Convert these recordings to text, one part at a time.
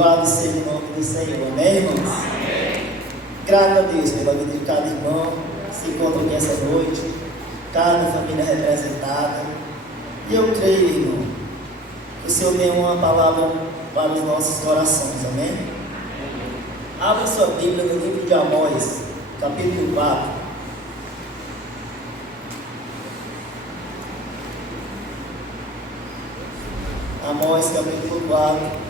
Louvado seja o nome do Senhor. Amém, irmãos? Amém. Graças a Deus pela vida de cada irmão que se encontra aqui essa noite, cada família representada. E eu creio, irmão, que o Senhor tem uma palavra para os nossos corações. Amém? Abra sua Bíblia no livro de Amós, capítulo 4. Amós, capítulo 4.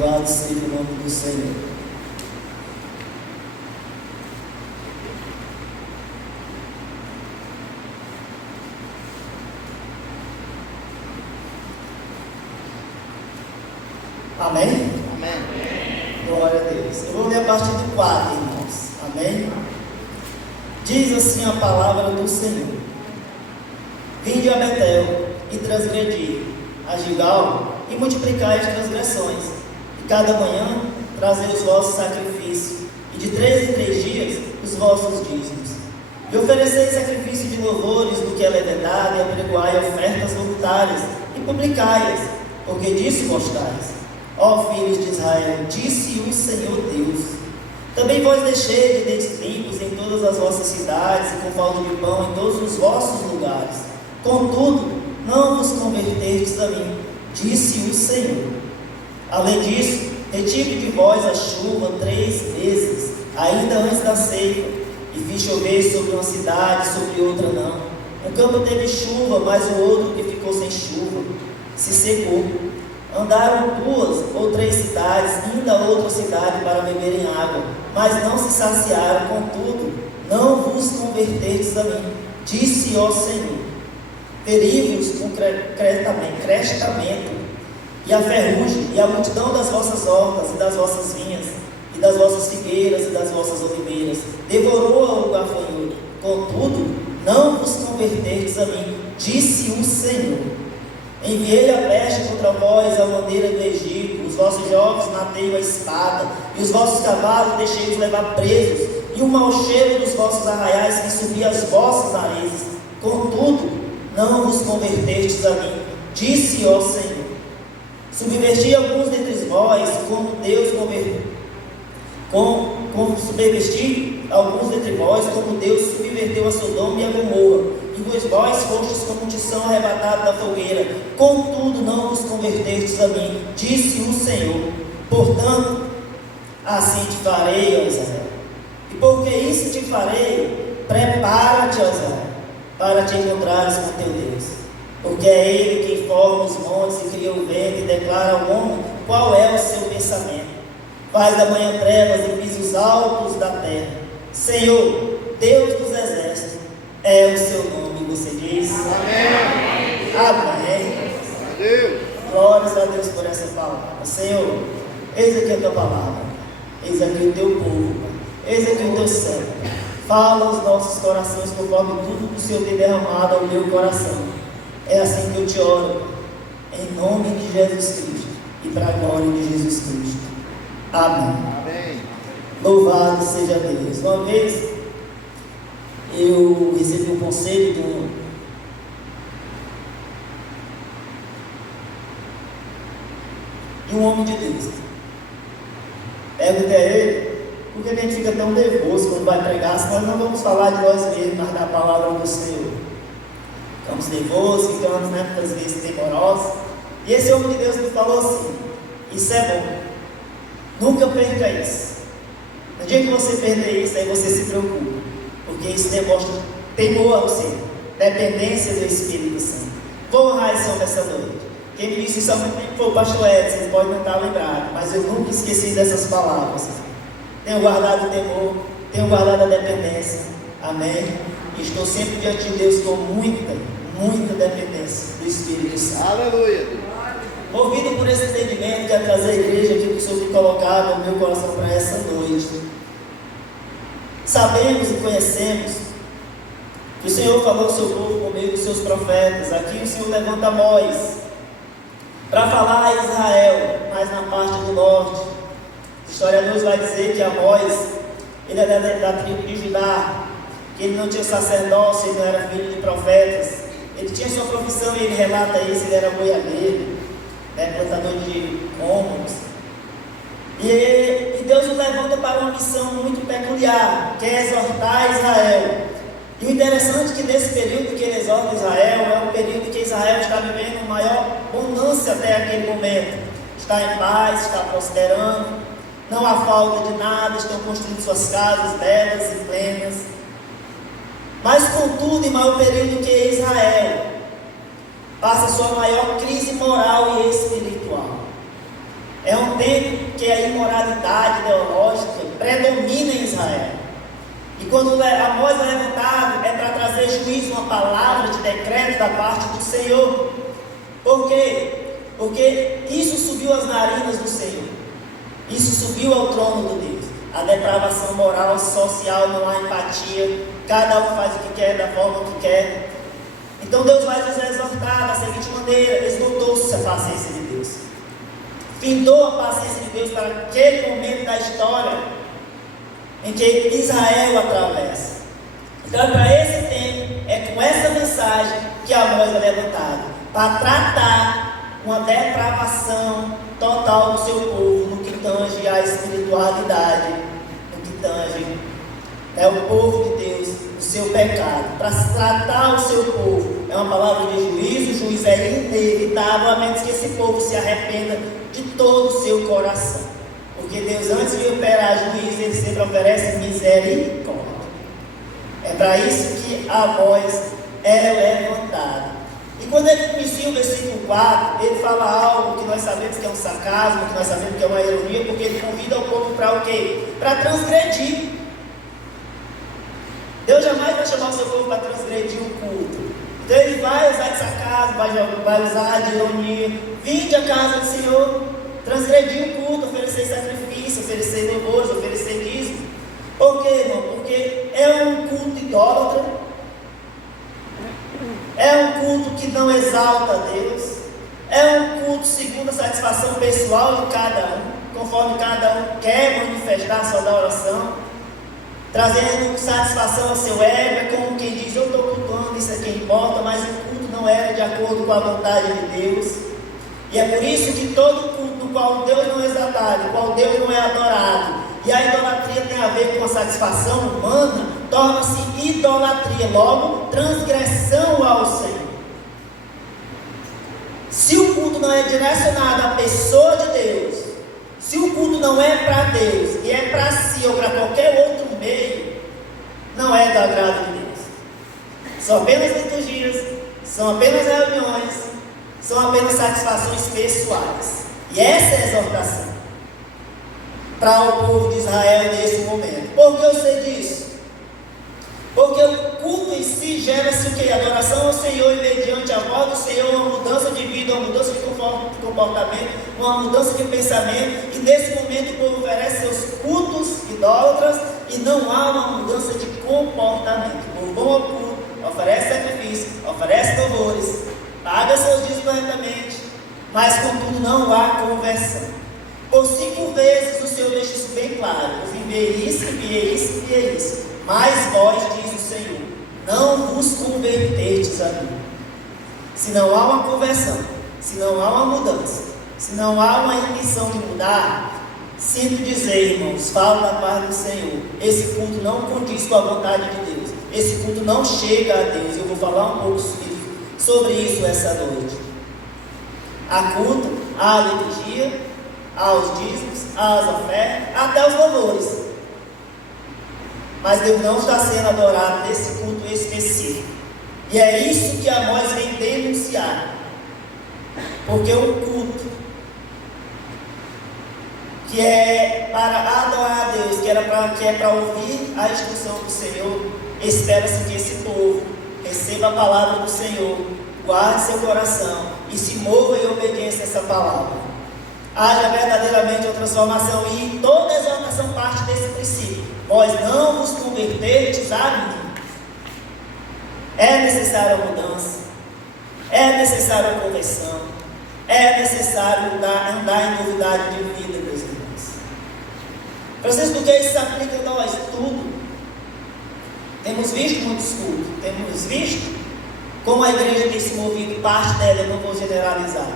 Louvado seja o nome do Senhor. Amém? Amém. Glória a Deus. Eu vou ler a partir do 4, irmãos. Amém? Diz assim a palavra do Senhor: Vinde a Betel e transgredi, a Gilgal e multiplicai as transgressões, e cada manhã trazei os vossos sacrifícios, e de 3 em 3 dias os vossos dízimos. E oferecei sacrifício de louvores do que é levedado, e apregoai ofertas voluntárias, e publicai-as, porque disso gostais. Ó filhos de Israel, disse o Senhor Deus: também vós deixei de dentes limpos em todas as vossas cidades, e com falta de pão em todos os vossos lugares. Contudo, não vos convertestes a mim, disse o Senhor. Além disso, retive de vós a chuva 3 vezes, ainda antes da ceifa, e fiz chover sobre uma cidade, sobre outra não. Um campo teve chuva, mas o outro que ficou sem chuva se secou. Andaram 2 ou 3 cidades, indo a outra cidade para beberem água, mas não se saciaram. Contudo, não vos convertestes a mim, disse o Senhor. Feri-vos com crestamento, e a ferrugem, e a multidão das vossas hortas, e das vossas vinhas, e das vossas figueiras, e das vossas oliveiras, devorou-a o gafanhoto. Contudo, não vos convertestes a mim, disse o Senhor. Enviei a peste contra vós, a bandeira do Egito, os vossos jovens matei a espada, e os vossos cavalos deixei-vos levar presos, e o mau cheiro dos vossos arraiais que subia as vossas narizes. Contudo, não vos convertestes a mim, disse o Senhor. Subverti alguns dentre vós, como Deus subverti alguns dentre vós, como Deus subverteu a Sodoma e a Gomorra, e vós fostes como tição arrebatado da fogueira. Contudo, não vos convertestes a mim, disse o Senhor. Portanto, assim te farei, ó Israel. E porque isso te farei, prepara-te, ó Israel, para te encontrares com teu Deus. Porque é Ele quem forma os montes e cria o vento e declara ao homem qual é o seu pensamento. Faz da manhã trevas e pisos altos da terra. Senhor, Deus dos exércitos, é o seu nome. Você diz? Amém. Amém. Amém. Glórias a Deus por essa palavra. Senhor, eis aqui a tua palavra. Eis aqui o teu povo. Eis aqui o teu sangue. Fala aos nossos corações conforme tudo que o Senhor tem derramado ao meu coração. É assim que eu te oro, em nome de Jesus Cristo e para a glória de Jesus Cristo. Amém. Amém. Louvado seja Deus. Uma vez eu recebi um conselho de um homem de Deus. Perguntei a ele: por que a gente fica tão nervoso quando vai pregar, se nós não vamos falar de nós mesmos, mas da palavra do Senhor? Ficamos nervosos, ficamos muitas vezes temorosos. E esse homem de Deus me falou assim: isso é bom, nunca perca isso. No dia que você perder isso, aí você se preocupa, porque isso demonstra temor ao Senhor, dependência do Espírito Santo. Vou honrar esse homem essa noite. Quem me disse isso há muito tempo foi o pastor Edson, vocês podem não estar lembrados, mas eu nunca esqueci dessas palavras. Tenho guardado o temor, tenho guardado a dependência. Amém? E estou sempre diante de Deus com muita dependência do Espírito Santo. Aleluia! Movido por esse entendimento, quero trazer a igreja aqui que o Senhor tem colocado no meu coração para essa noite. Sabemos e conhecemos que o Senhor falou ao seu povo por meio dos seus profetas. Aqui o Senhor levanta Amós para falar a Israel, mas na parte do norte. Os historiadores vão dizer que Amós, ele é da tribo de Judá, que ele não tinha sacerdócio, ele não era filho de profetas. ele tinha sua profissão e ele relata isso, ele era boiadeiro, né, plantador de cômodos. E Deus o levanta para uma missão muito peculiar, que é exortar Israel. E o interessante é que nesse período que ele exorta Israel, é um período que Israel está vivendo maior bonança até aquele momento. Está em paz, está prosperando, não há falta de nada, estão construindo suas casas belas e plenas. Mas contudo, irmão, é o período que Israel passa sua maior crise moral e espiritual. É um tempo que a imoralidade ideológica predomina em Israel. E quando Amós é levantado, é para trazer juízo, uma palavra de decreto da parte do Senhor. Por quê? Porque isso subiu às narinas do Senhor. Isso subiu ao trono de Deus. A depravação moral, social, não há empatia. Cada um faz o que quer, da forma que quer. Então Deus vai nos exortar da seguinte maneira: esgotou-se a paciência de Deus. Findou a paciência de Deus para aquele momento da história em que Israel atravessa. Então é para esse tempo, é com essa mensagem que Amós é levantado, para tratar uma depravação total do seu povo, no que tange à espiritualidade, no que tange o povo de Deus, o seu pecado, para tratar o seu povo. É uma palavra de juízo, o juízo é inevitável, a menos que esse povo se arrependa de todo o seu coração. Porque Deus, antes de operar juízo, Ele sempre oferece misericórdia. É para isso que Amós é levantado. E quando ele inicia o versículo 4, ele fala algo que nós sabemos que é um sarcasmo, que nós sabemos que é uma ironia, porque ele convida o povo para o quê? Para transgredir. Deus jamais vai chamar o seu povo para transgredir o culto. Então ele vai usar de sarcasmo, vai usar de ironia. Vinde à casa do Senhor, transgredir o culto, oferecer sacrifício, oferecer louvores, oferecer dízimo. Por quê, irmão? Porque é um culto idólatra, é um culto que não exalta a Deus, é um culto segundo a satisfação pessoal de cada um, conforme cada um quer manifestar a sua adoração, trazendo satisfação ao seu ego. É como quem diz: eu estou cultuando, isso é que importa, mas o culto não era de acordo com a vontade de Deus. E é por isso que todo culto no qual Deus não é exaltado, no qual Deus não é adorado, e a idolatria tem a ver com a satisfação humana, torna-se idolatria, logo transgressão ao Senhor. Se o culto não é direcionado à pessoa de Deus, se o culto não é para Deus e é para si ou para qualquer outro meio, não é do agrado de Deus. São apenas liturgias, são apenas reuniões, são apenas satisfações pessoais. E essa é a exortação para o povo de Israel nesse momento. Por que eu sei disso? Porque o culto em si gera-se o que? Adoração ao Senhor, e mediante a voz do Senhor, uma mudança de vida, uma mudança de comportamento, uma mudança de pensamento. E nesse momento o povo oferece seus cultos idólatras e não há uma mudança de comportamento. O povo vão ao culto, oferece sacrifício, oferece louvores, paga seus dízimos corretamente, mas contudo não há conversão. Por 5 vezes o Senhor deixa isso bem claro: eu enviei isso, enviei isso, enviei isso. Mas vós, diz o Senhor, não vos converterdes a mim. Se não há uma conversão, se não há uma mudança, se não há uma intenção de mudar, sinto dizer, irmãos, falo da paz do Senhor, esse culto não condiz com a vontade de Deus, esse culto não chega a Deus. Eu vou falar um pouco sobre isso essa noite. Há culto, há liturgia, há os dízimos, há as ofertas, até os louvores. Mas Deus não está sendo adorado nesse culto específico. E é isso que Amós vem denunciar. Porque o culto que é para adorar a Deus, que é para ouvir a instrução do Senhor, espera-se que esse povo receba a palavra do Senhor, guarde seu coração e se mova em obediência a essa palavra. Haja verdadeiramente uma transformação, e toda exortação parte desse princípio: vós não vos converterdes a mim. É necessária a mudança, é necessária a conversão, é necessário andar em novidade de vida, meus irmãos. Francisco, que isso se aplica a nós? Tudo. Temos visto muitos cultos, temos visto Como a igreja tem se movido, parte dela, eu não vou generalizar.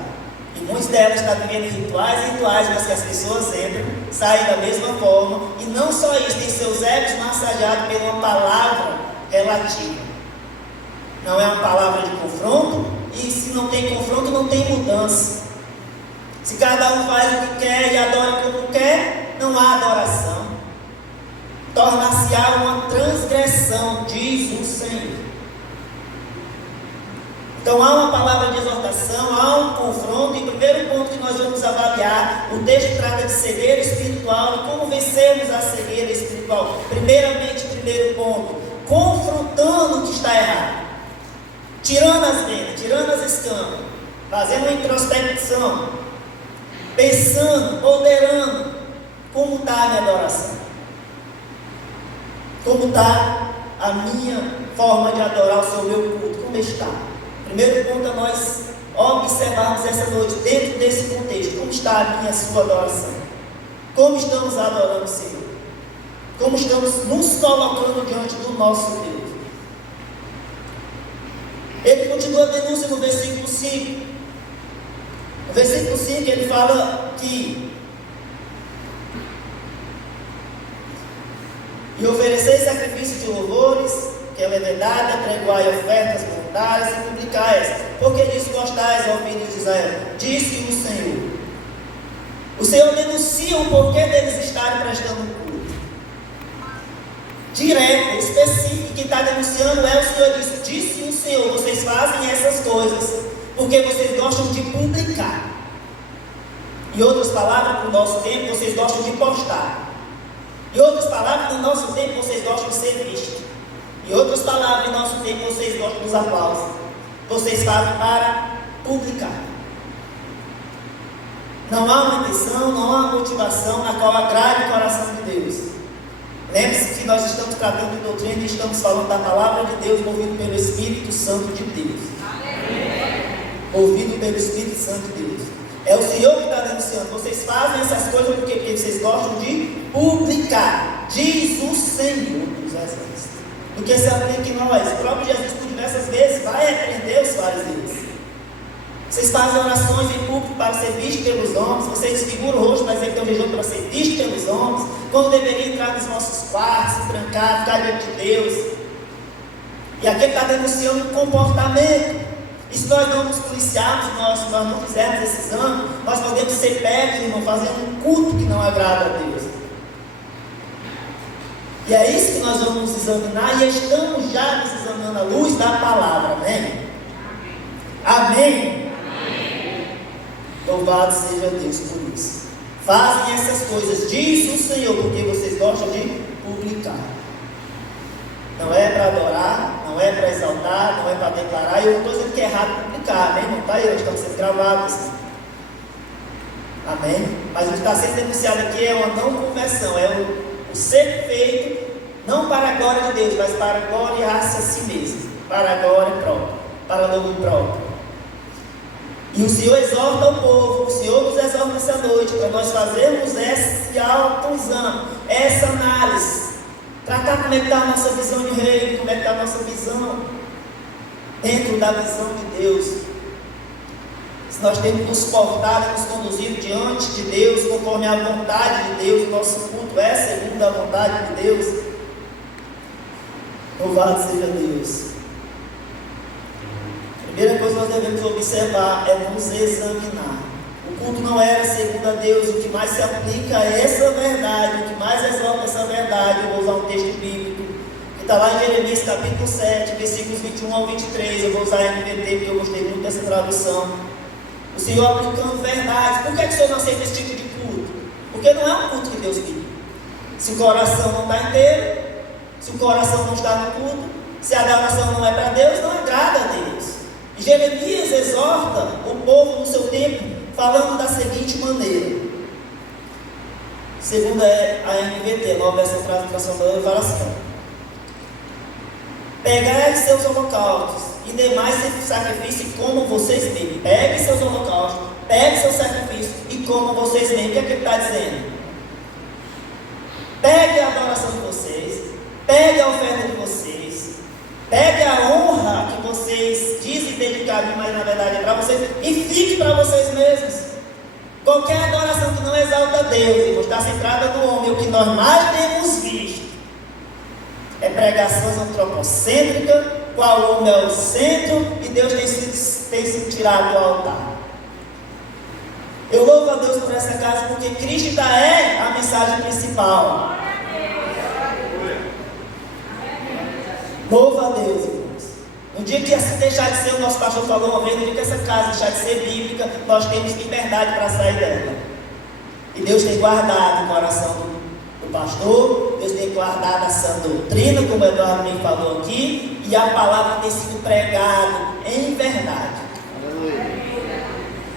E muitas delas estão vivendo rituais, mas que as pessoas entram, saem da mesma forma. E não só isso, tem seus egos massageados por uma palavra relativa. Não é uma palavra de confronto, e se não tem confronto, não tem mudança. Se cada um faz o que quer e adora como quer, não há adoração. Tornar-se-á uma transgressão, diz o Senhor. Então há uma palavra de exortação, há um confronto, e o primeiro ponto que nós vamos avaliar, o texto trata de cegueira espiritual e como vencermos a cegueira espiritual. Primeiramente, primeiro ponto, confrontando o que está errado, tirando as venas, tirando as escamas, fazendo uma introspecção, pensando, ponderando, como está a minha adoração, como está a minha forma de adorar o Senhor, meu culto, como está. Primeiro ponto a nós observarmos essa noite, dentro desse contexto, como está a minha e a sua adoração, como estamos adorando o Senhor, como estamos nos colocando diante do nosso Deus. Ele continua a denúncia no versículo 5. No versículo 5 ele fala que e ofereceis sacrifício de louvores, que é levedade, apregoai ofertas voluntárias e publicais, porque disso gostais, ó filhos de Israel, disse o Senhor. O Senhor denuncia o porquê deles estarem prestando culto. Direto, específico, quem está denunciando é o Senhor. Disse o Senhor, vocês fazem essas coisas porque vocês gostam de publicar. Em outras palavras, no nosso tempo, vocês gostam de postar. Em outras palavras, no nosso tempo, vocês gostam de ser vistos. Em outras palavras, no nosso tempo, vocês gostam dos aplausos. Vocês fazem para publicar. Não há uma intenção, não há uma motivação na qual agrade o coração de Deus. Lembre-se que nós estamos tratando de doutrina e estamos falando da palavra de Deus, movido pelo Espírito Santo de Deus. Movido pelo Espírito Santo de Deus. É o Senhor que está denunciando. Vocês fazem essas coisas porque vocês gostam de publicar. Diz o Senhor dos Exércitos. Do que se aplica em nós. O próprio Jesus, por diversas vezes, vai repreender os fariseus. Vocês fazem orações em público para ser vistos pelos homens. Vocês desfiguram o rosto para dizer que estão jejuando para ser vistos pelos homens. Quando deveriam entrar nos nossos quartos, se trancar, ficar diante de Deus. E aqui ele está denunciando o comportamento. E se nós não nos policiarmos, nós não fizermos esse exame, nós podemos ser pegos, irmão, fazendo um culto que não agrada a Deus. E é isso que nós vamos nos examinar, e estamos já nos examinando à luz da palavra, amém? Amém? Amém. Louvado seja Deus por isso. Fazem essas coisas, diz o Senhor, porque vocês gostam de publicar. Não é para adorar, não é para exaltar, não é para declarar. E eu não estou dizendo que é errado publicar, amém? Não está aí, nós estamos sendo gravados. Amém? Mas o que está sendo denunciado aqui é uma não conversão, é o ser feito, não para a glória de Deus, mas para gloriar-se a si mesmo, para a glória própria, para o nome próprio. E o Senhor exorta o povo, o Senhor nos exorta essa noite, para nós fazermos esse autoexame, essa análise. Tratar como é que está a nossa visão de reino, como é que está a nossa visão dentro da visão de Deus. Se nós temos nos portado e nos conduzido diante de Deus, conforme a vontade de Deus, o nosso culto é segundo a vontade de Deus. Louvado seja Deus. A primeira coisa que nós devemos observar é nos examinar. O culto não era segundo a Deus, o que mais se aplica é essa verdade, o que mais exalta essa verdade. Eu vou usar um texto bíblico, que está lá em Jeremias capítulo 7, versículos 21 ao 23, eu vou usar a NVT, porque eu gostei muito dessa tradução. O Senhor aplicando verdade. Por que o Senhor não aceita esse tipo de culto? Porque não é um culto que Deus quer. Se o coração não está inteiro, se o coração não está no culto, se a adoração não é para Deus, não agrada a Deus. E Jeremias exorta o povo no seu tempo, falando da seguinte maneira. Segundo a NVT, nova versão transformadora, ele fala assim: pegai seus holocaustos e demais sacrifícios e comam vocês mesmos. Peguem seus holocaustos, peguem seus sacrifícios e comam vocês mesmos. O que é que ele está dizendo? Pegue a adoração de vocês, pegue a oferta de vocês, pegue a honra que vocês dedicar a mim, mas na verdade é para vocês, e fique para vocês mesmos. Qualquer adoração que não exalta a Deus, irmãos, está centrada no homem. O que nós mais temos visto é pregações antropocêntricas, qual o homem é o centro e Deus tem sido tirado do altar. Eu louvo a Deus por essa casa, porque Cristo é a mensagem principal. Louvo a Deus, irmãos. No dia que assim deixar de ser, o nosso pastor falou uma vez, no dia que essa casa deixar de ser bíblica, nós temos liberdade para sair dela. E Deus tem guardado o coração do pastor, Deus tem guardado a sã doutrina, como o Eduardo me falou aqui, e a palavra tem sido pregada em verdade.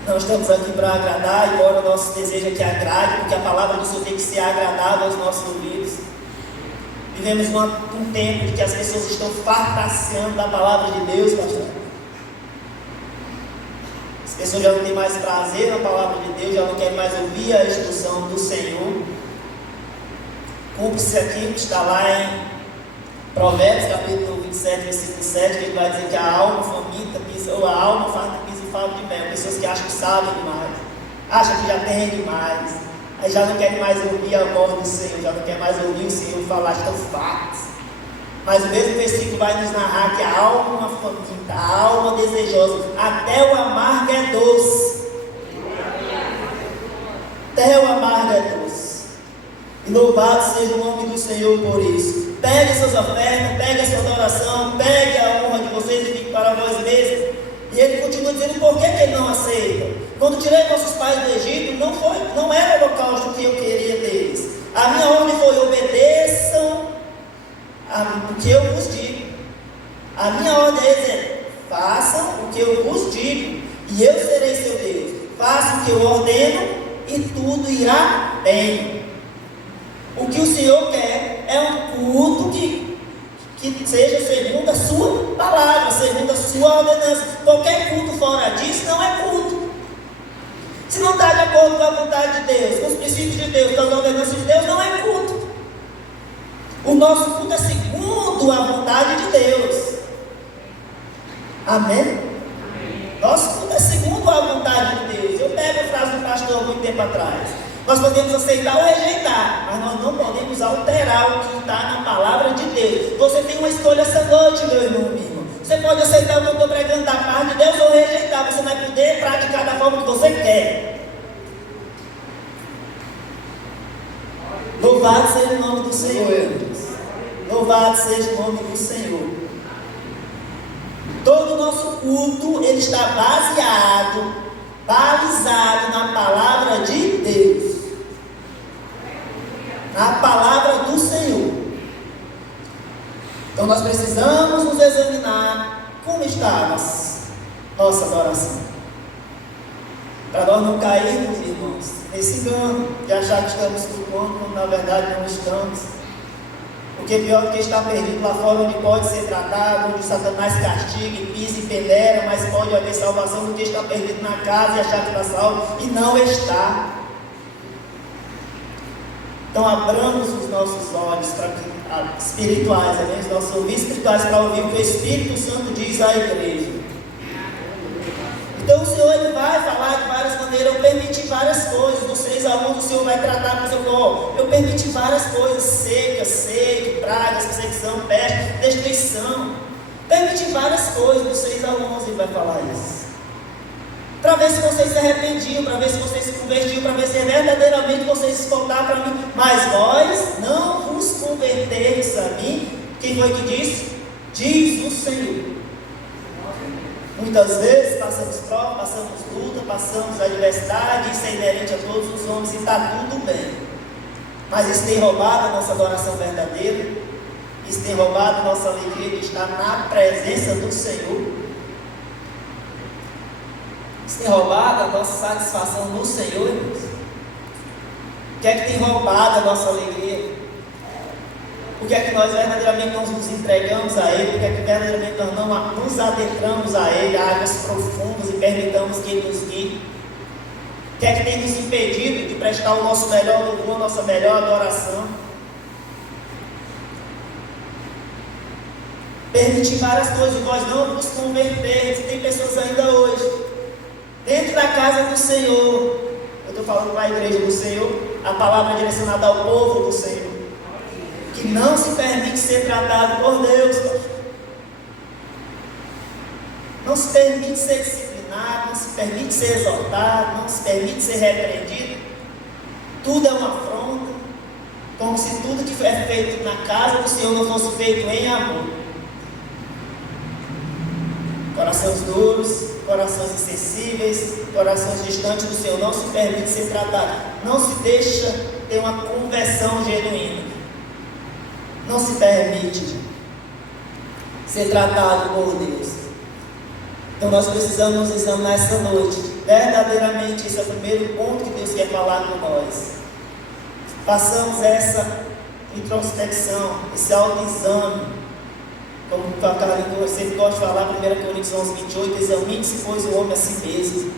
Nós estamos aqui para agradar, embora o nosso desejo é que agrade, porque a palavra do Senhor tem que ser agradável aos nossos ouvidos. Vivemos um tempo em que as pessoas estão fartaceando da palavra de Deus, pastor. As pessoas já não têm mais prazer na palavra de Deus, já não querem mais ouvir a instrução do Senhor. Cumpre-se aqui, que está lá em Provérbios, capítulo 27, versículo 7, que ele vai dizer que a alma faminta pisa, ou a alma farta pisa e fala de mel. Pessoas que acham que sabem demais, acham que já têm demais. Aí já não querem mais ouvir a voz do Senhor, já não quer mais ouvir o Senhor falar, estão fartos. Mas o mesmo versículo vai nos narrar que a alma faminta, a alma desejosa, até o amargo é doce. Até o amargo é doce. E louvado seja o nome do Senhor por isso. Pegue suas ofertas, pegue a sua adoração, pegue a honra de vocês e fique para vós mesmos. E ele continua dizendo por que ele não aceita. Quando tirei nossos pais do Egito, não era o holocausto que eu queria deles. A minha ordem foi: obedeçam o que eu vos digo. A minha ordem é: façam o que eu vos digo, e eu serei seu Deus. Façam o que eu ordeno, e tudo irá bem. O que o Senhor quer é um culto que seja segundo a sua palavra, segundo a sua ordenança. Qualquer culto fora disso não é culto. Se não está de acordo com a vontade de Deus, com os princípios de Deus, com as ordenanças de Deus, não é culto. O nosso culto é segundo a vontade de Deus. Amém? Nosso culto é segundo a vontade de Deus. Eu pego a frase do pastor há muito tempo atrás. Nós podemos aceitar ou rejeitar, mas nós não podemos alterar o que está na palavra de Deus. Você tem uma escolha essa noite, meu irmão, minha irmã. Você pode aceitar o que eu estou pregando da parte de Deus ou rejeitar. Você vai poder praticar da forma que você quer. Louvado seja o nome do Senhor. Louvado seja o nome do Senhor. Todo o nosso culto, ele está balizado na palavra de Deus. Na palavra do Senhor. Então nós precisamos nos examinar como está a nossa adoração. Para nós não cairmos, irmãos, nesse engano de achar que estamos cultuando, quando na verdade não estamos. Porque pior do que está perdido lá fora, onde pode ser tratado, onde Satanás castiga e pisa e peneira, mas pode haver salvação, do que está perdido na casa e achar que está salvo, e não está. Então abramos os nossos olhos espirituais, os nossos ouvidos espirituais, para ouvir o que o Espírito Santo diz à igreja. Então o Senhor ele vai falar de várias maneiras. Eu permiti várias coisas. Dos 6 a 1, o Senhor vai tratar com o Senhor. Eu permiti várias coisas: seca, sede, pragas, perseguição, peste, destruição. Permiti várias coisas. Dos 6 a 11 ele vai falar isso. Para ver se vocês se arrependiam, para ver se vocês se convertiam, para ver se verdadeiramente vocês se voltaram para mim. Mas vós não vos converteis a mim. Quem foi que disse? Diz o Senhor. Muitas vezes passamos prova, passamos luta, passamos adversidade, isso é inerente a todos os homens e está tudo bem. Mas isso tem roubado a nossa adoração verdadeira, isso tem roubado a nossa alegria de estar na presença do Senhor, isso tem roubado a nossa satisfação no Senhor, irmãos. O que é que tem roubado a nossa alegria? Por que é que nós verdadeiramente não nos entregamos a Ele? Por que é que verdadeiramente nós não nos adentramos a Ele, a águas profundas, e permitamos que Ele nos guie? O que é que tem nos impedido de prestar o nosso melhor louvor, a nossa melhor adoração? permitir várias coisas, nós não nos convertermos. Tem pessoas ainda hoje, dentro da casa do Senhor, eu estou falando para a igreja do Senhor, a palavra é direcionada ao povo do Senhor, que não se permite ser tratado por Deus, não se permite ser disciplinado, não se permite ser exortado, não se permite ser repreendido. Tudo é uma afronta, como se tudo que é feito na casa do Senhor não fosse feito em amor. Corações duros, corações insensíveis, corações distantes do Senhor não se permite ser tratado, não se deixa ter uma conversão genuína, não se permite ser tratado por Deus. Então nós precisamos nos examinar essa noite, verdadeiramente. Esse é o primeiro ponto que Deus quer falar com nós. Façamos essa introspecção, esse autoexame, como eu sempre gosto de falar, 1 Coríntios 11:28, examine-se, pois, o homem a si mesmo.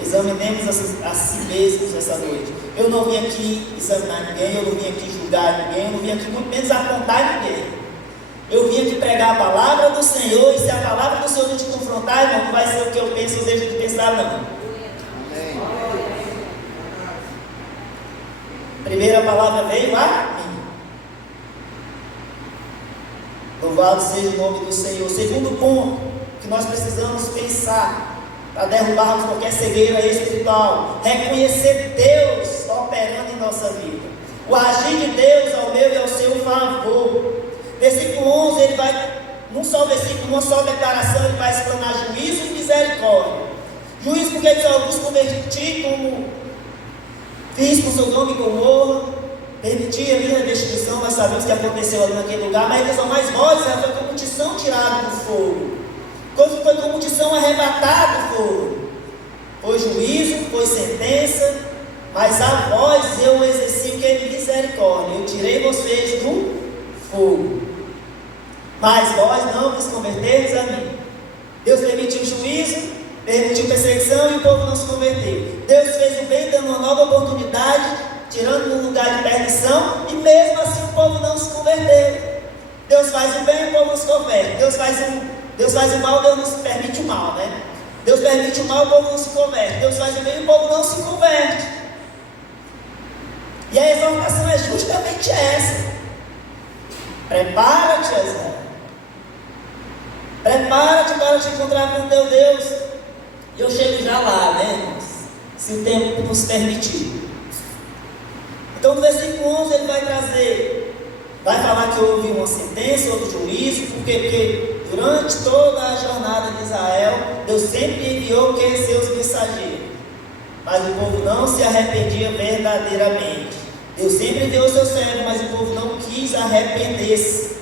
Examinemos a si mesmos essa noite. Eu não vim aqui examinar ninguém, eu não vim aqui julgar ninguém, eu não vim aqui muito menos apontar ninguém. Eu vim aqui pregar a palavra do Senhor, e se a palavra do Senhor não te confrontar, irmão, não vai ser o que eu penso ou deixo de pensar, não. Amém. Primeira palavra veio a mim. Louvado seja o nome do Senhor. Segundo ponto que nós precisamos pensar para derrubarmos qualquer cegueira espiritual: reconhecer Deus operando em nossa vida, o agir de Deus ao meu e ao seu favor. Versículo 11, ele vai, num só versículo, numa só declaração, ele vai explanar juízo e misericórdia. Juízo porque diz: eu vos converti como fiz com Sodoma e Gomorra, permiti a minha destruição. Nós sabemos que aconteceu ali naquele lugar, mas diz: mas vós foi como tição tirado do fogo, foi como tição arrebatado do fogo. Foi juízo, foi sentença, mas a vós eu exerci o que é misericórdia. Eu tirei vocês do fogo, mas vós não vos converteis a mim. Deus permitiu juízo, permitiu perseguição, e o povo não se converteu. Deus fez o bem, dando uma nova oportunidade, tirando um lugar de perdição, e mesmo assim o povo não se converteu. Deus faz o bem e o povo não se converte. Deus faz o mal, Deus não se permite o mal, né? Deus permite o mal, o povo não se converte. Deus faz o bem e o povo não se converte. E a exortação é justamente essa: prepara-te, Israel. Prepara-te para te encontrar com o teu Deus. E eu chego já lá, né, irmãos? Se o tempo nos permitir. Então no versículo 11 ele vai falar que houve uma sentença, houve juízo, porque durante toda a jornada de Israel, Deus sempre enviou seus mensageiros, mas o povo não se arrependia verdadeiramente. Deus sempre enviou seu servo, mas o povo não quis arrepender-se.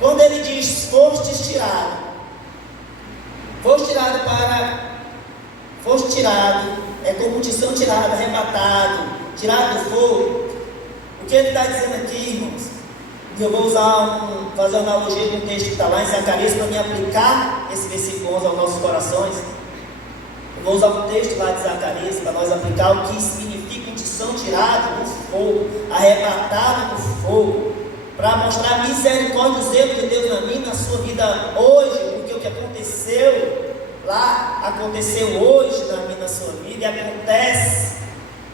Quando ele diz: foste tirado, é como tição tirado, arrebatado, tirado do fogo. O que ele está dizendo aqui, irmãos? Eu vou fazer uma analogia com o texto que está lá em Zacarias, para me aplicar esse versículo 11 aos nossos corações. Eu vou usar o texto lá de Zacarias para nós aplicar o que significa um tição tirado do fogo, arrebatado do fogo, para mostrar a misericórdia e o zelo de Deus na minha, na sua vida hoje, porque o que aconteceu lá, aconteceu hoje na minha, na sua vida, e acontece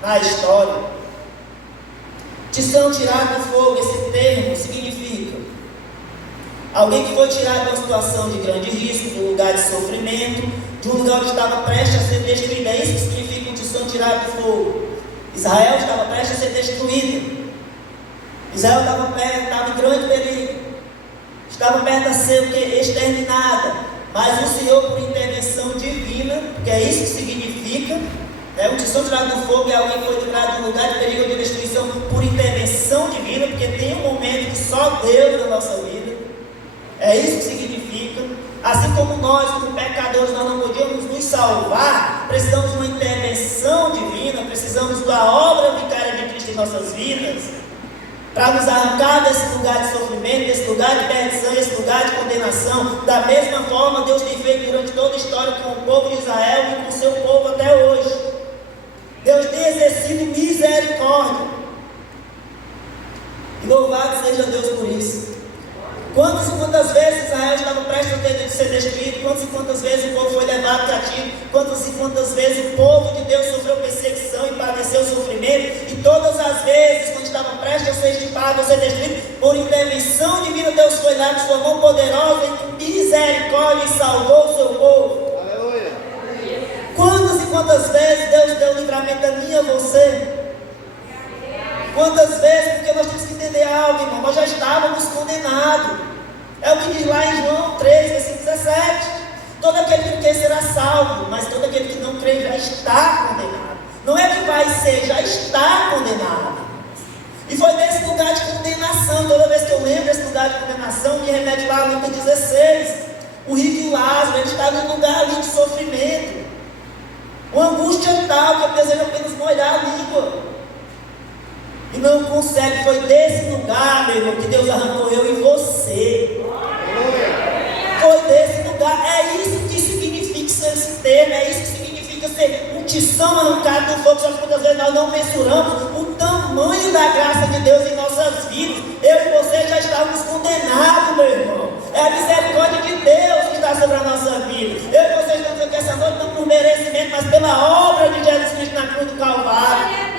na história. Tição tirado do fogo, esse termo significa alguém que foi tirado de uma situação de grande risco, de um lugar de sofrimento, de um lugar onde estava prestes a ser destruído. É isso que significa um tição tirado do fogo. Israel estava prestes a ser destruído. Israel estava em grande perigo, estava perto de ser exterminada, mas o Senhor, por intervenção divina, que é isso que significa, né? Um tição tirado do fogo é alguém que foi livrado de um lugar de perigo ou de destruição por intervenção divina, porque tem um momento que só Deus na nossa vida. É isso que significa. Assim como nós, como pecadores, nós não podíamos nos salvar, precisamos de uma intervenção divina, precisamos da obra vicária de Cristo em nossas vidas, para nos arrancar desse lugar de sofrimento, desse lugar de perdição, desse lugar de condenação. Da mesma forma, Deus tem feito durante toda a história com o povo de Israel e com o seu povo até hoje. Deus tem exercido misericórdia, e louvado seja Deus por isso. Quantas quantas vezes Israel estava prestes a ser destruído, quantas e quantas vezes o povo foi levado cativo, quantas e quantas vezes o povo de Deus sofreu perseguição e padeceu sofrimento, e todas as vezes, quando estava prestes a ser extirpado, a ser destruído, por intervenção divina, Deus foi lá com sua mão poderosa e com misericórdia e salvou o seu povo. Aleluia. Quantas e quantas vezes Deus deu livramento a mim e a você? Quantas vezes? Porque nós temos que entender algo, irmão. Nós já estávamos condenados. É o que diz lá em João 3, versículo 17. Todo aquele que quer será salvo, mas todo aquele que não crê já está condenado. Não é que vai ser, já está condenado. E foi desse lugar de condenação. Toda vez que eu lembro desse lugar de condenação, me remete lá a Lucas 16. O rico e o Lázaro, ele estava num lugar ali de sofrimento. Uma angústia tal que ele deseja apenas molhar a língua. E não consegue. Foi desse lugar, meu irmão, que Deus arrancou eu e você. Foi desse lugar. É isso que significa ser esse termo. É isso que significa ser um tição arrancado do fogo. Só que muitas vezes nós não mensuramos o tamanho da graça de Deus em nossas vidas. Eu e você já estávamos condenados, meu irmão. É a misericórdia de Deus que está sobre a nossa vida. Eu e você estamos aqui essa noite não por merecimento, mas pela obra de Jesus Cristo na cruz do Calvário.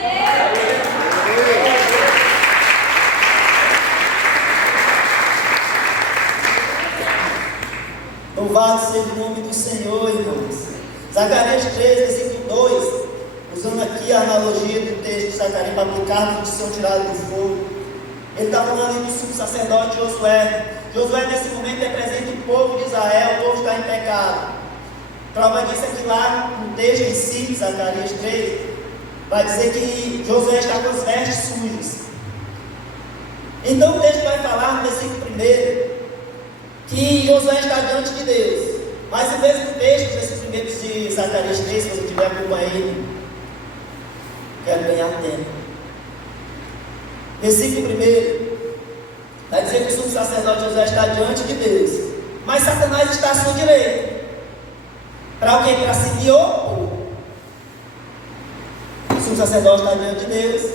Louvado seja o nome do Senhor, irmãos. Zacarias 3, versículo 2, usando aqui a analogia do texto de Zacarias para aplicar os que são tirados do fogo. Ele está falando do sumo sacerdote Josué. Josué nesse momento representa o povo de Israel. O povo está em pecado. Prova disso aqui lá no texto em si, Zacarias 3, vai dizer que Josué está com as vestes sujas. Então o texto vai falar no versículo 1 que Josué está diante de Deus. Mas o mesmo texto, versículo 1 de Zacarias 3, se você tiver acompanhando, quero ganhar tempo. Versículo 1 vai dizer que o sumo sacerdote Josué está diante de Deus, mas Satanás está à sua direita. Para o quê? Para se lhe opor. O sumo sacerdote está diante de Deus,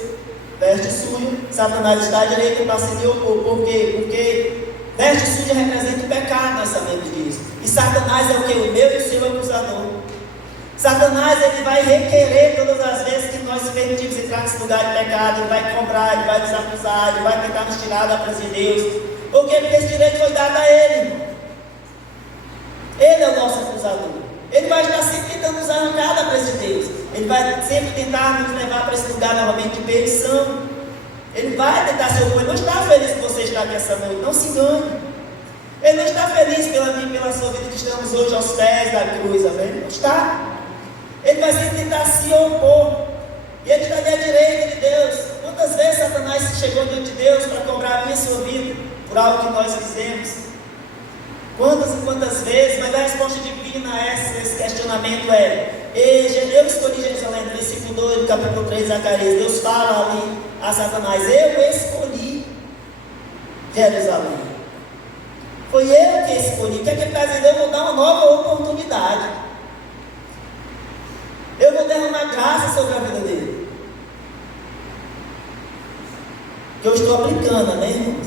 veste suja. Satanás está à direita para se lhe opor. Por quê? Porque veste suja representa o pecado, nós sabemos disso. E Satanás é o que? O meu e o seu acusador. Satanás, ele vai requerer todas as vezes que nós permitimos entrar nesse lugar de pecado. Ele vai cobrar, ele vai nos acusar, ele vai tentar nos tirar da presença de Deus. Por quê? Porque esse direito foi dado a ele, irmão. Ele é o nosso acusador. Ele vai estar sempre tentando nos arrancar da presença de Deus. Ele vai sempre tentar nos levar para esse lugar novamente de perdição. Ele vai tentar ser bom. Ele não está feliz que você está aqui essa noite. Não se engane. Ele não está feliz pela mim e pela sua vida que estamos hoje aos pés da cruz. Amém? Não está. Ele vai sempre tentar se opor. E ele está ali à direita de Deus. Quantas vezes Satanás chegou diante de Deus para cobrar a minha e a sua vida por algo que nós fizemos? Quantas e quantas vezes? Mas a resposta divina a esse questionamento é: eu escolhi Jerusalém. No versículo 2 do capítulo 3 de Zacarias, Deus fala ali a Satanás: eu escolhi Jerusalém. Foi eu que escolhi. O que é que ele está dizendo? Eu vou dar uma nova oportunidade. Eu vou derramar graça sobre a vida dele. Que eu estou aplicando, amém, irmãos?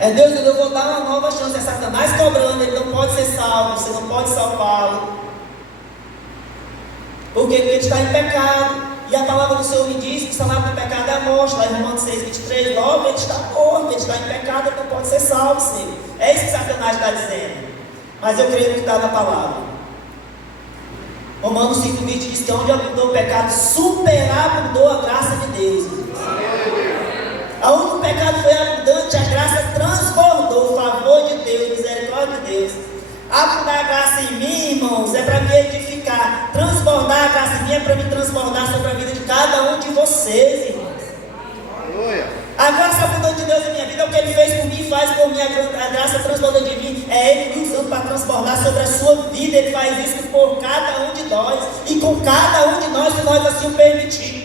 É Deus dizendo: eu vou dar uma nova chance. É Satanás cobrando, ele não pode ser salvo, você não pode salvá-lo. Porque ele está em pecado. E a palavra do Senhor me diz que o salário do pecado é a morte. Lá em Romanos 6, 23, logo ele está morto, ele está em pecado, ele não pode ser salvo, Senhor. É isso que Satanás está dizendo. Mas eu creio que está na palavra. Romanos 5, 20 diz que onde abundou o pecado, superabundou a graça de Deus. Aonde o pecado foi abundante, a graça transbordou. O favor de Deus, a misericórdia de Deus. Abundar a graça em mim, irmãos, é para me edificar. Transbordar a graça em mim é para me transbordar sobre a vida de cada um de vocês, irmãos. A graça abundante de Deus em minha vida é o que Ele fez por mim e faz por mim. A graça transbordante de mim é Ele me usando para transbordar sobre a sua vida. Ele faz isso por cada um de nós e com cada um de nós, se nós assim o permitirmos.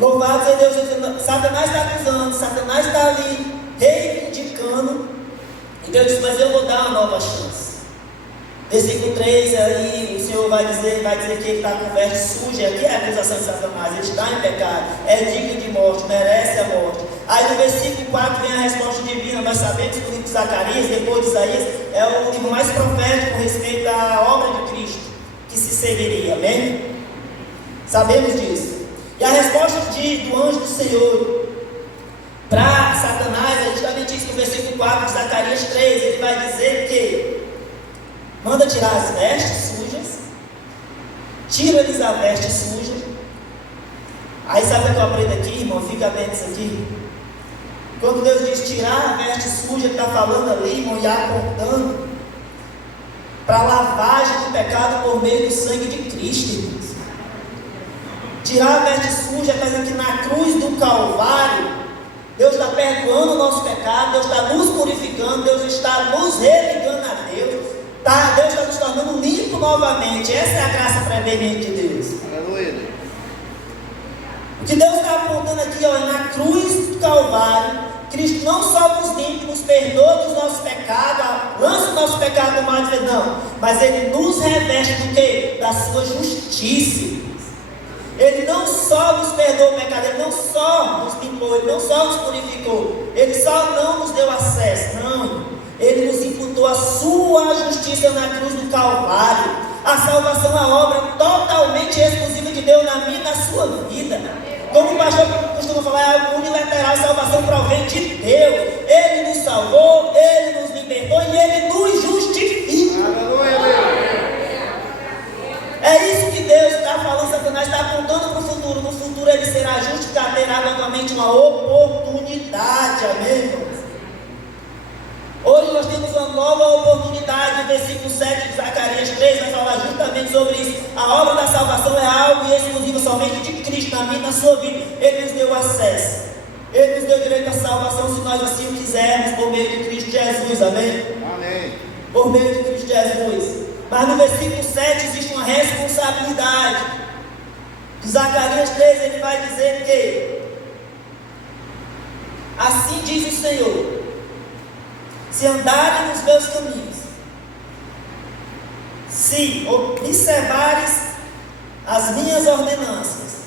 Louvado seja Deus. Satanás está acusando, Satanás está ali reivindicando. E Deus diz: mas eu vou dar uma nova chance. Versículo 3 aí, o Senhor vai dizer que ele está com veste suja. Aqui é a acusação de Satanás. Ele está em pecado, é digno de morte, merece a morte. Aí no versículo 4 vem a resposta divina. Nós sabemos que o livro de Zacarias, depois de Isaías, é o livro mais profético a respeito da obra de Cristo que se seguiria, amém? Sabemos disso. E a resposta do anjo do Senhor para Satanás é justamente isso, no versículo 4 de Zacarias 3, ele vai dizer que manda tirar as vestes sujas, tira-lhes a veste suja. Aí sabe o que eu aprendo aqui, irmão? Fica atento nisso aqui. Quando Deus diz tirar a veste suja, Ele está falando ali, irmão, e apontando para a lavagem do pecado por meio do sangue de Cristo, irmãos. Tirar a veste suja, mas aqui na cruz do Calvário, Deus está perdoando o nosso pecado, Deus está nos purificando, Deus está nos religando a Deus, Deus está nos tornando limpo novamente. Essa é a graça preveniente de Deus. Aleluia. O que Deus está apontando aqui, ó, na cruz do Calvário, Cristo não só nos limpa, nos perdoa dos nossos pecados, lança o nosso pecado no mar de não, mas Ele nos reveste do quê? Da sua justiça. Ele não só nos perdoou o pecado, Ele não só nos limpou, Ele não só nos purificou, Ele só não nos deu acesso, não. Ele nos imputou a sua justiça na cruz do Calvário. A salvação é uma obra totalmente exclusiva de Deus na minha e na sua vida. Como o pastor costuma falar, é algo unilateral, a salvação provém de Deus. Ele nos salvou, Ele nos libertou e Ele nos justifica. É isso que Deus está falando. Satanás está apontando para o futuro. No futuro ele será justo e terá novamente uma oportunidade. Amém, irmãos? Hoje nós temos uma nova oportunidade. O versículo 7 de Zacarias 3 vai falar justamente sobre isso. A obra da salvação é algo exclusivo somente de Cristo na minha e na sua vida. Ele nos deu acesso. Ele nos deu direito à salvação se nós assim o quisermos, por meio de Cristo Jesus. Amém? Amém. Por meio de Cristo Jesus. Mas no versículo 7 existe uma responsabilidade. De Zacarias 3 ele vai dizer que assim diz o Senhor: se andarem nos meus caminhos, se observares as minhas ordenanças,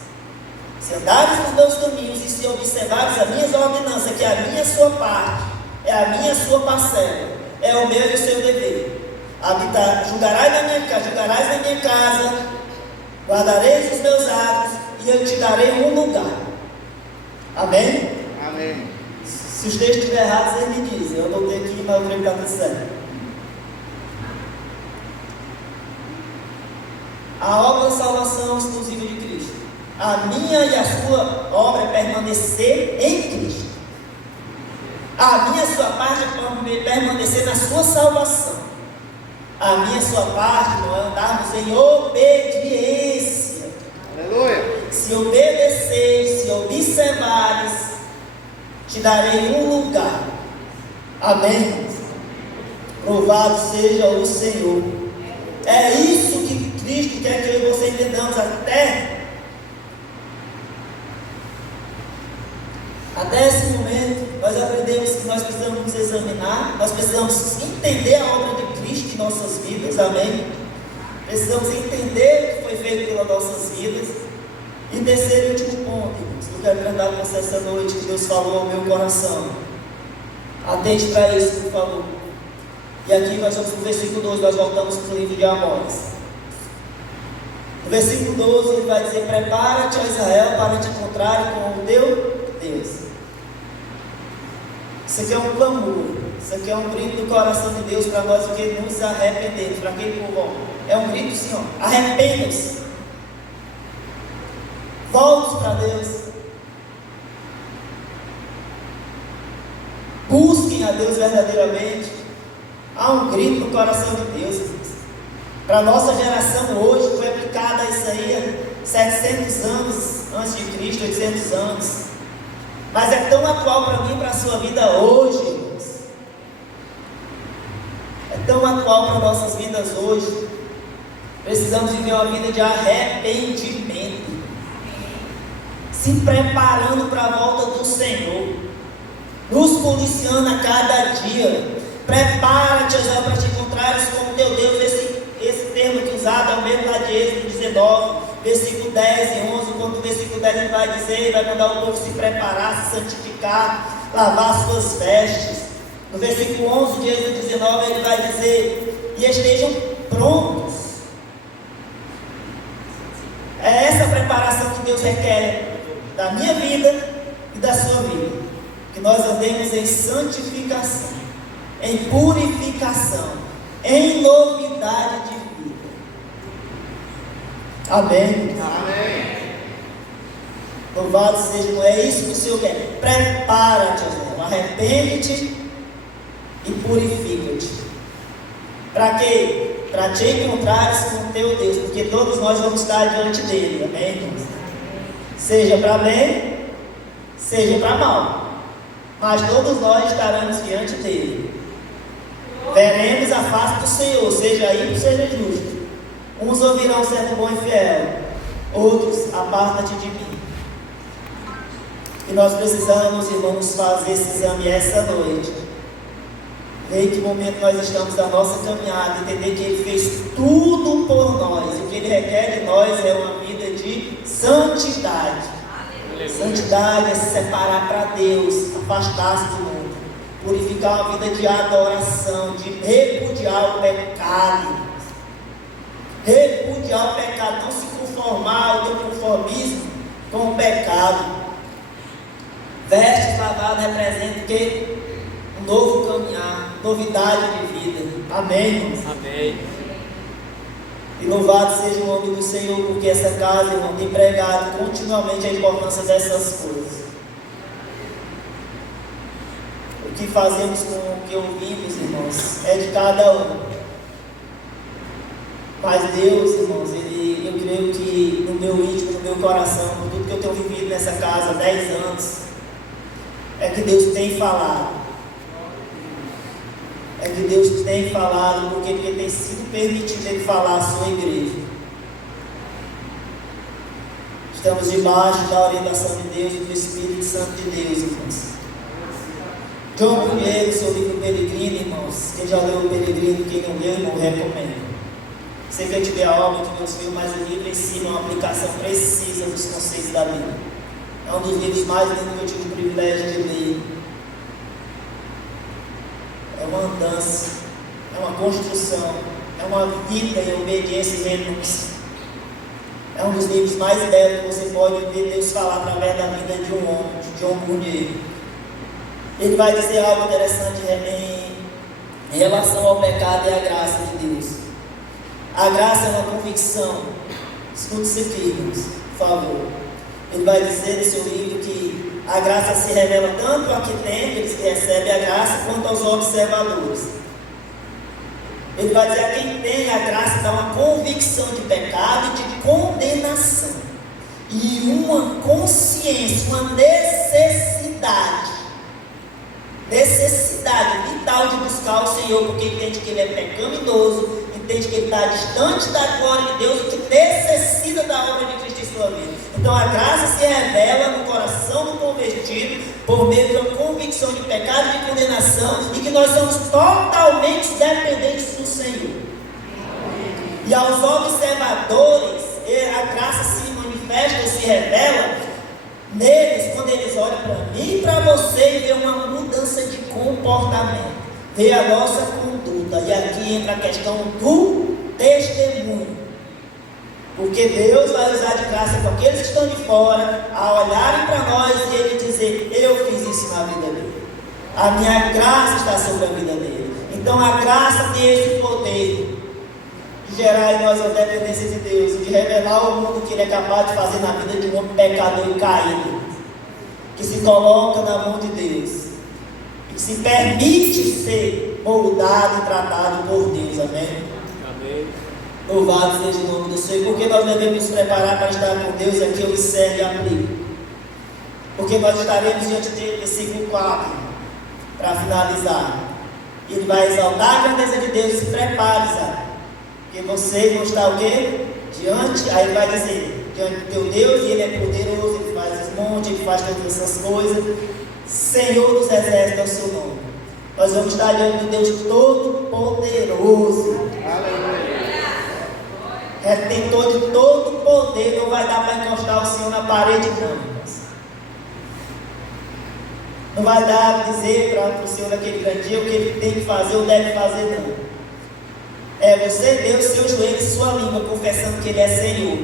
se andares nos meus caminhos e se observares as minhas ordenanças, que é a minha sua parte, é a minha sua parcela, é o meu e o seu dever. Julgarás na minha casa, guardareis os meus atos, e eu te darei um lugar. Amém? Amém. Se os textos estiverem errados, ele me diz. Eu não tenho aqui, mas eu creio que está tudo certo. A obra da salvação exclusiva de Cristo. A minha e a sua obra é permanecer em Cristo. A minha e a sua parte é permanecer na sua salvação. A minha e a sua parte não é andarmos em obediência. Aleluia. Se obedeceres, se observares, te darei um lugar. Amém? Louvado seja o Senhor. É isso que Cristo quer que eu e você entendamos até esse momento. Nós aprendemos que nós precisamos nos examinar, nós precisamos entender a obra de Cristo em nossas vidas. Amém? Precisamos entender o que foi feito pelas nossas vidas. E terceiro e último ponto, irmãos, que eu quero tratar com você essa noite, que Deus falou ao meu coração. Atente para isso que Ele falou. E aqui nós vamos no versículo 12, nós voltamos para o livro de Amós. No versículo 12 ele vai dizer: prepara-te, ó Israel, para te encontrar com o teu Deus. Isso aqui é um clamor, isso aqui é um grito do coração de Deus para nós que nos arrependemos. Para quem povo? É um grito assim, ó, arrependa-se. Volte para Deus. Busquem a Deus verdadeiramente. Há um grito no coração de Deus. Para a nossa geração hoje, foi aplicada isso aí 700 anos antes de Cristo, 800 anos. Mas é tão atual para mim e para a sua vida hoje, irmãos. É tão atual para nossas vidas hoje. Precisamos viver uma vida de arrependimento. Se preparando para a volta do Senhor, nos policiando a cada dia. Prepara-te, Israel, para te encontrares com o teu Deus. Esse termo que usado é o mesmo lá de Êxodo 19, versículo 10 e 11. Quando o versículo 10 ele vai dizer, ele vai mandar o povo se preparar, se santificar, lavar suas vestes. No versículo 11 de Êxodo 19 ele vai dizer: e estejam prontos. É essa preparação que Deus requer da minha vida e da sua vida, que nós andemos em santificação, em purificação, em novidade de vida. Amém? Amém. Louvado seja, não é isso que o Senhor quer. Prepara-te, arrepende-te e purifica-te. Para quê? Para te encontrares com o teu Deus, porque todos nós vamos estar diante dele, amém, irmãos? Seja para bem, seja para mal, mas todos nós estaremos diante dele. Veremos a face do Senhor, seja ímpio, seja justo. Uns ouvirão servo bom e fiel, outros, aparta-te de mim. E nós precisamos, irmãos, fazer esse exame essa noite. Ver em que momento nós estamos da nossa caminhada, entender que Ele fez tudo por nós. E o que Ele requer de nós é uma vida de santidade. Santidade é se separar para Deus, afastar-se do mundo, purificar uma vida de adoração, de repudiar o pecado. Repudiar o pecado, não se conformar ao teu conformismo com o pecado. Vestes lavadas representam o quê? Um novo caminhar, novidade de vida. Amém, irmãos? Amém. E louvado seja o nome do Senhor, porque essa casa, irmão, tem pregado continuamente a importância dessas coisas. O que fazemos com o que ouvimos, irmãos, é de cada um. Mas Deus, irmãos, eu creio que no meu íntimo, no meu coração, por tudo que eu tenho vivido nessa casa há 10 anos, é que Deus tem falado. É que Deus tem falado, porque tem sido permitido Ele falar à sua igreja. Estamos debaixo da orientação de Deus e do Espírito Santo de Deus, irmãos. John Bunyan, seu livro Peregrino, irmãos. Quem já leu o Peregrino, quem não leu, irmão, recomendo. Você que tiver a obra que Deus viu, mas o livro ensina uma aplicação precisa dos conceitos da Bíblia. É um dos livros mais lindos que eu tive o privilégio de ler. É uma andança, é uma construção, é uma vida em obediência e renúncia. É um dos livros mais belos que você pode ver Deus falar através da vida de um homem, de John Bunyan. Ele vai dizer algo interessante em relação ao pecado e à graça de Deus. A graça é uma convicção. Escute isso aqui, irmãos, por favor. Ele vai dizer no seu livro que a graça se revela tanto a quem tem, aqueles que recebem a graça, quanto aos observadores. Ele vai dizer a quem tem a graça dá uma convicção de pecado e de condenação. E uma consciência, uma necessidade vital de buscar o Senhor, porque entende que Ele é pecaminoso, entende que Ele está distante da glória de Deus e que necessita da obra de Cristo em sua vida. Então a graça se revela no coração do convertido por meio de uma convicção de pecado e de condenação, e que nós somos totalmente dependentes do Senhor. E aos observadores, a graça se manifesta e se revela neles quando eles olham para mim e para você e vê uma mudança de comportamento, vê a nossa conduta. E aqui entra a questão do testemunho. Porque Deus vai usar de graça com aqueles que estão de fora, a olharem para nós e Ele dizer: eu fiz isso na vida dele. A minha graça está sobre a vida dele. Então a graça tem esse poder de gerar em nós a dependência de Deus, de revelar ao mundo que Ele é capaz de fazer na vida de um homem pecador e caído, que se coloca na mão de Deus, e que se permite ser moldado e tratado por Deus. Amém? Amém. Louvado seja o nome do Senhor. Porque nós devemos nos preparar para estar com Deus, aqui eu encerro e aplico. Porque nós estaremos diante dele, versículo 4, para finalizar. Ele vai exaltar a grandeza de Deus. Se prepare, sabe? Porque vocês vão estar o quê? Diante, aí ele vai dizer, diante do teu Deus, e Ele é poderoso, Ele faz os montes, Ele faz todas essas coisas. Senhor dos exércitos é o seu nome. Nós vamos estar diante do Deus Todo-Poderoso. Aleluia. Retentor de todo poder, não vai dar para encostar o Senhor na parede, não, irmãos. Não vai dar para dizer para o Senhor naquele grande dia o que Ele tem que fazer ou deve fazer, não. É você, Deus, seu joelho e sua língua, confessando que Ele é Senhor.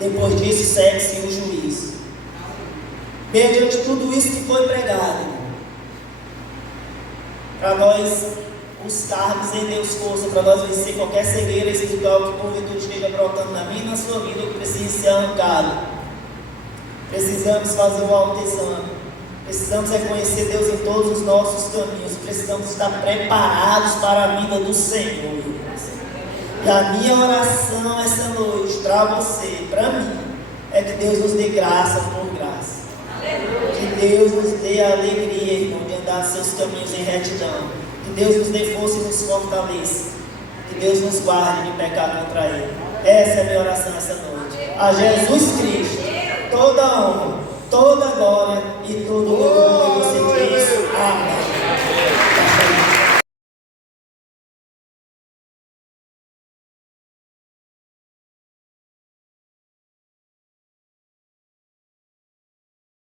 Depois disso, segue-se o juízo. Mediante tudo isso que foi pregado, para nós buscarmos em Deus força, para nós vencer qualquer cegueira espiritual que porventura esteja brotando na minha e na sua vida, que precisa ser arrancado. Precisamos fazer um autoexame. Precisamos reconhecer Deus em todos os nossos caminhos. Precisamos estar preparados para a vida do Senhor. E a minha oração essa noite para você, para mim, é que Deus nos dê graça por graça. Que Deus nos dê a alegria, irmão, de andar seus caminhos em retidão. Que Deus nos dê força e nos fortaleça. Que Deus nos guarde de pecar contra Ele. Essa é a minha oração essa noite. A Jesus Cristo, toda honra, toda glória e todo louvor.